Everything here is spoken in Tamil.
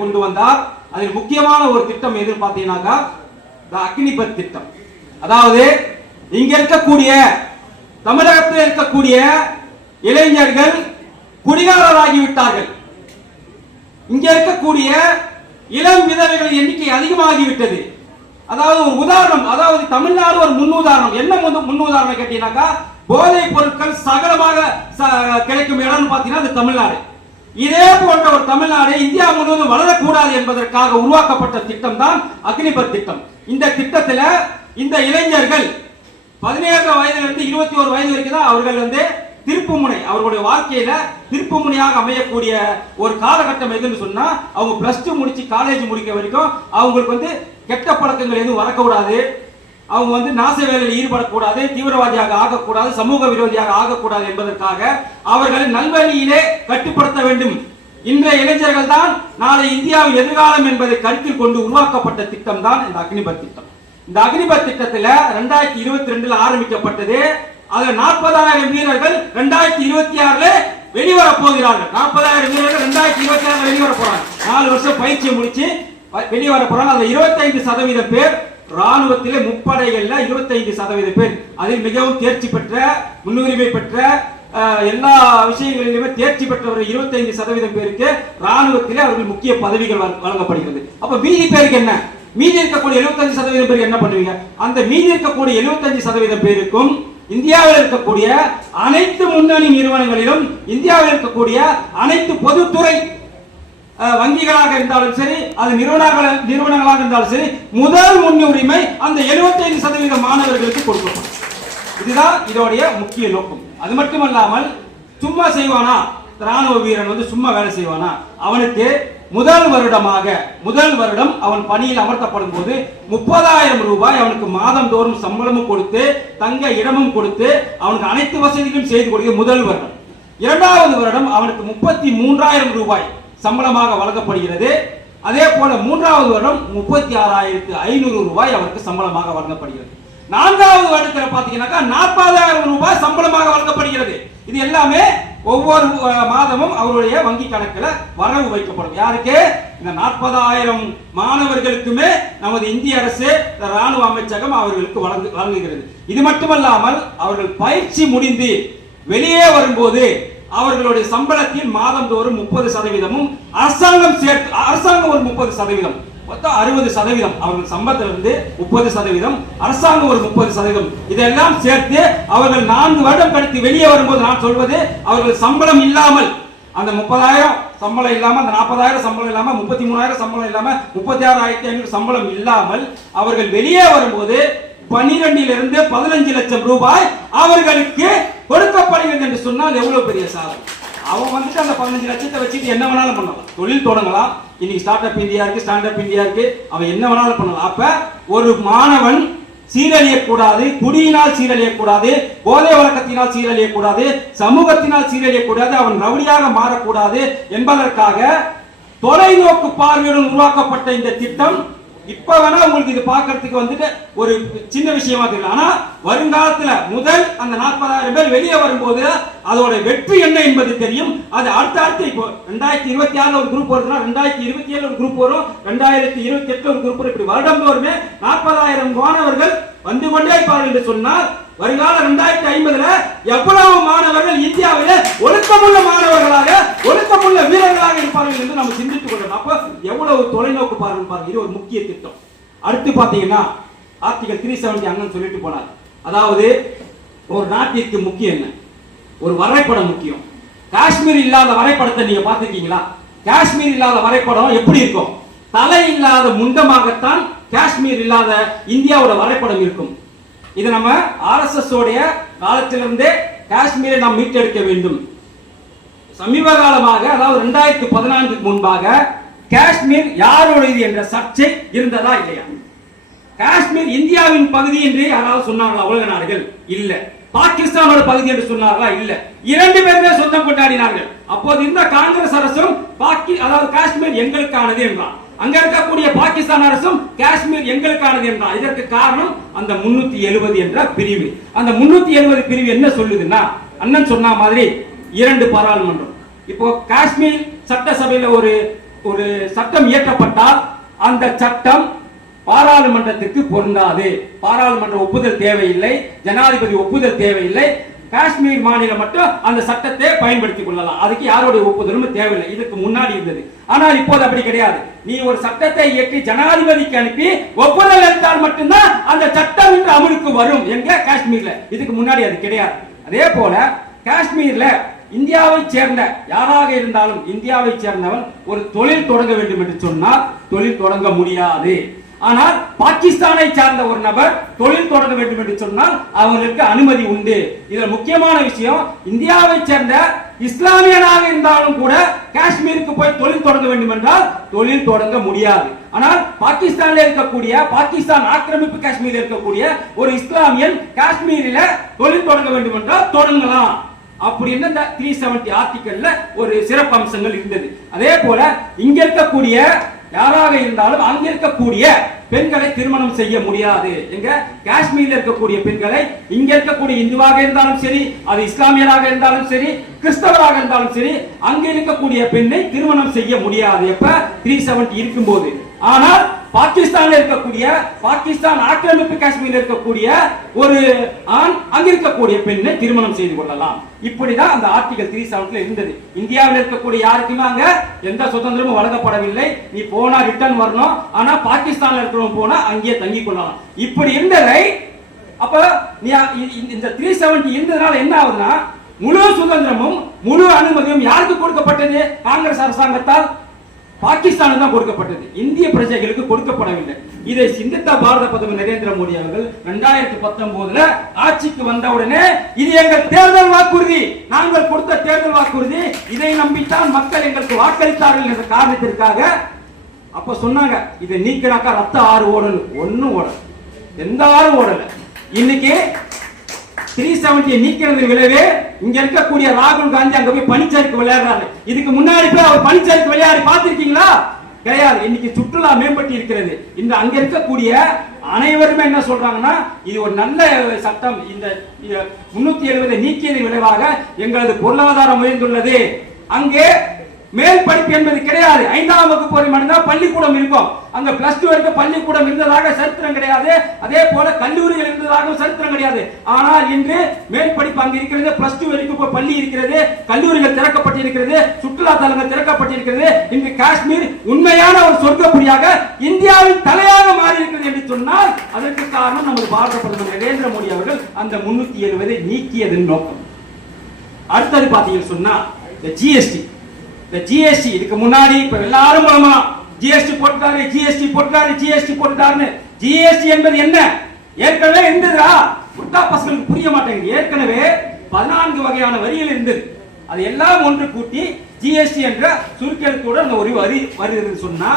கொண்டு வந்தார். அதில் முக்கியமான ஒரு திட்டம் எதுன்னு பார்த்தீங்கன்னாக்கா அக்னிபத் திட்டம். அதாவது இங்க இருக்கக்கூடிய தமிழகத்தில் இருக்கக்கூடிய இளைஞர்கள் குடிகாரராகிவிட்டார்கள். இங்க இருக்கக்கூடிய இளம் விதவைகள் எண்ணிக்கை அதிகமாகிவிட்டது. அதாவது ஒரு உதாரணம் அதாவது தமிழ்நாடு ஒரு முன்னுதாரணம். என்ன முன்னுதாரணம் கேட்டீங்கன்னாக்கா போதைப் பொருட்கள் சகலமாக கிடைக்கும் இடம்னு பார்த்தீங்கன்னா அது தமிழ்நாடு. இதே போன்ற ஒரு தமிழ்நாடு இந்தியா முழுவதும் வளரக்கூடாது என்பதற்காக உருவாக்கப்பட்ட திட்டம் தான் அக்னிபத் திட்டம். இந்த திட்டத்துல இந்த இளைஞர்கள் பதினேழு வயதுல இருந்து இருபத்தி ஒரு வயது வரைக்கும் தான் அவர்கள் வந்து திருப்புமுனை அவர்களுடைய வாழ்க்கையில திருப்புமுனையாக அமையக்கூடிய ஒரு காலகட்டம் எதுன்னு சொன்னா அவங்க பிளஸ் டூ முடிச்சு காலேஜ் முடிக்க வரைக்கும் அவங்களுக்கு வந்து கெட்ட பழக்கங்கள் எதுவும் வரக்கூடாது. அவங்க வந்து நாச வேலையில் ஈடுபடக்கூடாது தீவிரவாதியாக ஆகக்கூடாது சமூக விரோதியாக ஆகக்கூடாது என்பதற்காக அவர்களை நல்வழியிலே கட்டுப்படுத்த வேண்டும். இன்றைய இளைஞர்கள் தான் நாளை இந்தியாவின் எதிர்காலம் என்பதை கருத்தில் கொண்டு உருவாக்கப்பட்ட திட்டம் தான் இந்த அக்னிபத் திட்டம். இந்த அக்னிபத் திட்டத்தில் ரெண்டாயிரத்தி இருபத்தி ரெண்டுல ஆரம்பிக்கப்பட்டது. அதுல நாற்பதாயிரம் வீரர்கள் ரெண்டாயிரத்தி இருபத்தி ஆறுல வெளிவர போகிறார்கள். நாற்பதாயிரம் வீரர்கள் ரெண்டாயிரத்தி இருபத்தி ஆறுல வெளிவர போறாங்க. நாலு வருஷம் பயிற்சியை முடிச்சு வ- வெளியே வர போறாங்க. அதுல இருபத்தைந்து சதவீதம் பேர் ராணுவத்திலே முப்படைகள்ல இருபத்தைந்து சதவீத பேர். அதில் மிகவும் தேர்ச்சி பெற்ற முன்னுரிமை பெற்ற எல்லா விஷயங்களிலுமே தேர்ச்சி பெற்றவர்கள் இருபத்தைந்து சதவீதம் பேருக்கு ராணுவத்திலே அவர்கள் முக்கிய பதவிகள் வழங்க- வழங்கப்படுகிறது. அப்ப மீதி பேருக்கு என்ன? மீதி இருக்கக்கூடிய 75% சதவீதம் பேர் என்ன பண்ணுவீங்க? அந்த மீதி இருக்கக்கூடிய 75% சதவீதம் பேருக்கும் இந்தியாவில் இருக்கக்கூடிய அனைத்து முன்னணி நிறுவனங்களிலும் இந்தியாவில் இருக்கக்கூடிய அனைத்து பொதுத்துறை வங்கிகளாக இருந்தாலும் சரி அது நிறுவனங்கள் நிறுவனங்களாக இருந்தாலும் சரி முதல் முன்னுரிமை அந்த 75% சதவீத மாணவர்களுக்கு கொடுக்கப்படும். இதுதான் இதோடைய முக்கிய நோக்கம். அது மட்டுமல்லாமல் சும்மா செய்வானா? ராணுவ வீரன் வந்து சும்மா வேலை செய்வானா? அவனுக்கு முதல் வருடமாக முதல் வருடம் அவன் பணியில் அமர்த்தப்படும் போது முப்பதாயிரம் ரூபாய் அவனுக்கு மாதம் தோறும் சம்பளமும் கொடுத்து தங்க இடமும் கொடுத்து அவனுக்கு அனைத்து வசதிகளும் செய்து கொடுக்க முதல் வருடம். இரண்டாவது வருடம் அவனுக்கு முப்பத்தி மூன்றாயிரம் ரூபாய். சம்பளமாக வழங்கப்படுகிறது. அதே போல மூன்றாவது வருடம் முப்பத்தி ஆறாயிரத்து ஐநூறு ரூபாய் அவருக்கு சம்பளமாக வழங்கப்படுகிறது. நான்காவது வருடத்தில் பார்த்தீங்கன்னாக்கா நாற்பதாயிரம் ரூபாய் சம்பளமாக வழங்கப்படுகிறது. இது எல்லாமே ஒவ்வொரு மாதமும் அவருடைய வங்கி கணக்கில் வரவு வைக்கப்படும். யாருக்கு? இந்த நாற்பதாயிரம் மாணவர்களுக்குமே நமது இந்திய அரசு ராணுவ அமைச்சகம் அவர்களுக்கு வழங்கு வழங்குகிறது. இது மட்டுமல்லாமல் அவர்கள் பயிற்சி முடிந்து வெளியே வரும்போது அவர்களுடைய சம்பளத்தில் மாதந்தோறும் முப்பது சதவீதமும் அரசாங்கம் சேர்த்து அரசாங்கம் ஒரு முப்பது சதவீதம். மொத்தம் அறுபது சதவீதம். அவர்கள் சம்பளத்திலிருந்து முப்பது சதவீதம் அரசாங்கம் ஒரு முப்பது சதவீதம். இதெல்லாம் சேர்த்து அவர்கள் நான்கு வருடம் கழித்து வெளியே வரும்போது நான் சொல்வது அவர்கள் சம்பளம் இல்லாமல் அந்த முப்பதாயிரம் சம்பளம் இல்லாமல் அந்த நாற்பதாயிரம் சம்பளம் இல்லாமல் முப்பத்தி மூணாயிரம் சம்பளம் இல்லாமல் முப்பத்தி ஆறாயிரத்தி ஐநூறு சம்பளம் இல்லாமல் அவர்கள் வெளியே வரும்போது பனிரெண்டிலிருந்து பதினஞ்சு லட்சம் ரூபாய் அவர்களுக்கு என்று சொன்னால் எவ்வளவு பெரிய சாதனை அவன் வந்துட்டு அந்த பதினஞ்சு லட்சத்தை வச்சுட்டு என்ன வேணாலும் பண்ணலாம். தொழில் தொடங்கலாம். இன்னைக்கு ஸ்டார்ட் அப் இந்தியா இருக்கு ஸ்டாண்ட் அப் இந்தியா இருக்கு. அவன் என்ன வேணாலும் பண்ணலாம். அப்ப ஒரு மாணவன் சீரழியக்கூடாது குடியினால் சீரழியக்கூடாது போதை வழக்கத்தினால் சீரழியக்கூடாது சமூகத்தினால் சீரழியக்கூடாது அவன் ரவுடியாக மாறக்கூடாது என்பதற்காக தொலைநோக்கு பார்வையுடன் உருவாக்கப்பட்ட இந்த திட்டம் இப்ப வேணா உங்களுக்கு இது பாக்குறதுக்கு வந்துட்டு ஒரு சின்ன விஷயமா தெரியல. ஆனா வருங்காலத்துல முதல் அந்த நாற்பதாயிரம் பேர் வெளியே வரும்போது அதோட வெற்றி என்ன என்பது தெரியும். அது அடுத்த அடுத்து இப்போ ரெண்டாயிரத்தி இருபத்தி ஆறுல ஒரு குரூப் வருதுன்னா ரெண்டாயிரத்தி இருபத்தி ஏழுல ஒரு குரூப் வரும். ரெண்டாயிரத்தி இருபத்தி எட்டுல ஒரு குரூப் வரும். இப்படி வருடந்தோறுமே நாற்பதாயிரம் மாணவர்கள் வந்து கொண்டே இருப்பார்கள் என்று சொன்னால் வருங்கால ரெண்டாயிரத்தி ஐம்பதுல எவ்வளவு மாணவர்கள் இந்தியாவில ஒழுக்கமுள்ள மாணவர்களாக ஒழுக்கமுள்ள வீரர்களாக இருப்பார்கள் என்று நம்ம சிந்தித்துக் கொள்ளணும் அப்ப எவ்வளவு தொலைநோக்கு பார்வை பாருங்க. இது ஒரு முக்கிய திட்டம். அடுத்து பாத்தீங்கன்னா ஆர்டிகல் த்ரீ செவன்டி அண்ணன் சொல்லிட்டு போனார். அதாவது ஒரு நாட்டிற்கு முக்கியம் என்ன? ஒரு வரைபடம் முக்கியம். காஷ்மீர் இல்லாத வரைபடத்தை நீங்க பார்த்திருக்கீங்களா? காஷ்மீர் இல்லாத வரைபடம் எப்படி இருக்கும்? தலை இல்லாத முண்டமாகத்தான் காஷ்மீர் இல்லாத இந்தியாவோட வரைபடம் இருக்கும். இது நம்ம ஆர்எஸ்எஸ் உடைய காலத்திலிருந்தே காஷ்மீரை நாம் மீட்டெடுக்க வேண்டும். சமீப காலமாக அதாவது ரெண்டாயிரத்தி பதினான்குக்கு முன்பாக காஷ்மீர் யாருடையது என்ற சர்ச்சை இருந்ததா இல்லையா? காஷ்மீர் இந்தியாவின் பகுதி என்று யாராவது சொன்னாங்களா உலக நாடுகள்? இல்ல. பாகிஸ்தானோட பகுதி என்று சொன்னார்களா? இல்ல. இரண்டு பேருமே சொந்தம் கொண்டாடினார்கள். அப்போது இருந்த காங்கிரஸ் அரசும் பாக்கி அதாவது காஷ்மீர் எங்களுக்கானது என்றான். அங்க இருக்கக்கூடிய பாகிஸ்தான் அரசும் காஷ்மீர் எங்களுக்கானது என்றால் இதற்கு காரணம் அந்த முன்னூத்தி எழுபது என்ற பிரிவு. அந்த முன்னூத்தி எழுபது பிரிவு என்ன சொல்லுதுன்னா அண்ணன் சொன்ன மாதிரி இரண்டு பாராளுமன்றம். இப்போ காஷ்மீர் சட்டசபையில் ஒரு ஒரு சட்டம் இயற்றப்பட்டால் அந்த சட்டம் பாராளுமன்றத்திற்கு பொருந்தாது. பாராளுமன்ற ஒப்புதல் தேவையில்லை ஜனாதிபதி ஒப்புதல் தேவையில்லை காஷ்மீர் மாநிலம் மட்டும் அந்த சட்டத்தை பயன்படுத்திக் கொள்ளலாம். அதுக்கு யாருடைய ஒப்புதலும் தேவையில்லை. இதுக்கு முன்னாடி இருந்தது. ஆனால் இப்போது அப்படி கிடையாது. நீ ஒரு சட்டத்தை இயற்றி ஜனாதிபதிக்கு அனுப்பி ஒப்புதல் எடுத்தால் மட்டும்தான் அந்த சட்டம் இன்று அமலுக்கு வரும் எங்க காஷ்மீர்ல. இதுக்கு முன்னாடி அது கிடையாது. அதே போல காஷ்மீர்ல இந்தியாவை சேர்ந்த யாராக இருந்தாலும் இந்தியாவை சேர்ந்தவன் ஒரு தொழில் தொடங்க வேண்டும் என்று சொன்னால் தொழில் தொடங்க முடியாது. ஆனால் பாகிஸ்தானை சார்ந்த ஒரு நபர் தொழில் தொடங்க வேண்டும் என்று சொன்னால் அவர்களுக்கு அனுமதி உண்டு. இதுல முக்கியமான விஷயம் இந்தியாவை சேர்ந்த இஸ்லாமியனாக இருந்தாலும் கூட காஷ்மீருக்கு போய் தொழில் தொடங்க வேண்டும் என்றால் தொழில் தொடங்க முடியாது. ஆனால் பாகிஸ்தானில் இருக்கக்கூடிய பாகிஸ்தான் ஆக்கிரமிப்பு காஷ்மீரில் இருக்கக்கூடிய ஒரு இஸ்லாமியன் காஷ்மீரில தொழில் தொடங்க வேண்டும் என்றால் தொடங்கலாம். அப்படின்னு இந்த த்ரீ செவன்டி ஆர்டிக்கல்ல ஒரு சிறப்பு அம்சங்கள் இருந்தது. அதே போல இங்க இருக்கக்கூடிய யாராக இருந்தாலும் அங்க இருக்கக்கூடிய பெண்களை திருமணம் செய்ய முடியாது எங்க காஷ்மீர்ல இருக்கக்கூடிய பெண்களை இங்க இருக்கக்கூடிய இந்துவாக இருந்தாலும் சரி அது இஸ்லாமியராக இருந்தாலும் சரி கிறிஸ்தவராக இருந்தாலும் சரி அங்க இருக்கக்கூடிய பெண்ணை திருமணம் செய்ய முடியாது. எப்ப? த்ரீ செவன்டி இருக்கும்போது. ஆனால் பாகிஸ்தான்ல இருக்கக்கூடிய பாகிஸ்தான் ஆக்கிரமிப்பு காஷ்மீர் இருக்கக்கூடிய ஒரு ஆண் அங்க இருக்கக்கூடிய பெண்ணை திருமணம் செய்து கொள்ளலாம். இப்படிதான் அந்த ஆர்டிகல் த்ரீ செவன்ல இருந்தது. இந்தியாவில் இருக்கக்கூடிய யாருக்குமே அங்க எந்த சுதந்திரமும் வழங்கப்படவில்லை. நீ போனா ரிட்டர்ன் வரணும். ஆனா பாகிஸ்தான்ல இருக்கிறவங்க போனா அங்கேயே தங்கி கொள்ளலாம். இப்படி இருந்ததை அப்ப நீ இந்த த்ரீ செவன்டி இருந்ததுனால என்ன ஆகுதுன்னா முழு சுதந்திரமும் முழு அனுமதியும் யாருக்கு கொடுக்கப்பட்டது? காங்கிரஸ் அரசாங்கத்தால்? பாகிஸ்தானுக்கு தான் கொடுக்கப்பட்டது. இந்திய பிரஜைகளுக்கு கொடுக்கப்படவில்லை. இதை சிந்தித்த பாரத பிரதமர் நரேந்திர மோடி அவர்கள் இரண்டாயிரத்தி பத்தொன்பதுல ஆட்சிக்கு வந்த உடனே இது எங்கள் தேர்தல் வாக்குறுதி. நாங்கள் கொடுத்த தேர்தல் வாக்குறுதி. இதை நம்பித்தான் மக்கள் எங்களுக்கு வாக்களித்தார்கள் என்ற காரணத்திற்காக அப்ப சொன்னாங்க இதை நீக்கினாக்கா ரத்த ஆறு ஓடல் ஒன்னும் ஓடல. எந்த ஆறு ஓடல. இன்னைக்கு த்ரீ செவன்டியை நீக்கிறது விளைவே. இங்க இருக்கக்கூடிய ராகுல் காந்தி அங்க போய் பனிச்சறுக்கு விளையாடுறாங்க இதுக்கு முன்னாடி போய் அவர் பனிச்சறுக்கு விளையாடி பார்த்திருக்கீங்களா? கிடையாது. இன்னைக்கு சுற்றுலா மேம்பட்டு இருக்கிறது. இந்த அங்க இருக்கக்கூடிய அனைவருமே என்ன சொல்றாங்கன்னா இது ஒரு நல்ல சட்டம். இந்த முன்னூத்தி எழுபதை நீக்கியதன் விளைவாக எங்களது பொருளாதாரம் உயர்ந்துள்ளது. அங்கே மேல் படிப்பு என்பது கிடையாது. ஐந்தாம் வகுப்பு வரை மட்டும்தான் பள்ளிக்கூடம் இருக்கும். அங்க பிளஸ் டூ வரைக்கும் பள்ளிக்கூடம் இருந்ததாக சரித்திரம் கிடையாது. அதே போல கல்லூரிகள் இருந்ததாக சரித்திரம் கிடையாது. ஆனால் இன்று மேல் படிப்பு அங்க இருக்கிறது பிளஸ் டூ வரைக்கும் பள்ளி இருக்கிறது கல்லூரிகள் திறக்கப்பட்டிருக்கிறது சுற்றுலா தலங்கள் திறக்கப்பட்டிருக்கிறது. இன்று காஷ்மீர் உண்மையான ஒரு சொர்க்கப்புரியாக இந்தியாவின் தலையாக மாறி இருக்கிறது என்று சொன்னால் அதற்கு காரணம் நமது பாரத பிரதமர் நரேந்திர மோடி அவர்கள் அந்த முன்னூத்தி எழுபதை நீக்கியதன் நோக்கம். அடுத்தது பாத்தீங்கன்னு சொன்னா ஜிஎஸ்டி இந்த ஜிஎஸ்டி இதுக்கு முன்னாடி இப்ப எல்லாரும் மூலமா ஜிஎஸ்டி போட்டாரு ஜிஎஸ்டி போட்டாரு ஜிஎஸ்டி போட்டாருன்னு ஜிஎஸ்டி என்பது என்ன? ஏற்கனவே இருந்ததா புத்தா பசங்களுக்கு புரிய மாட்டேங்குது. ஏற்கனவே பதினான்கு வகையான வரிகள் இருந்தது. அது எல்லாம் ஒன்று கூட்டி ஜிஎஸ்டி என்ற சுருக்கெழுத்தோட அந்த ஒரு வரி வருகிறது சொன்னா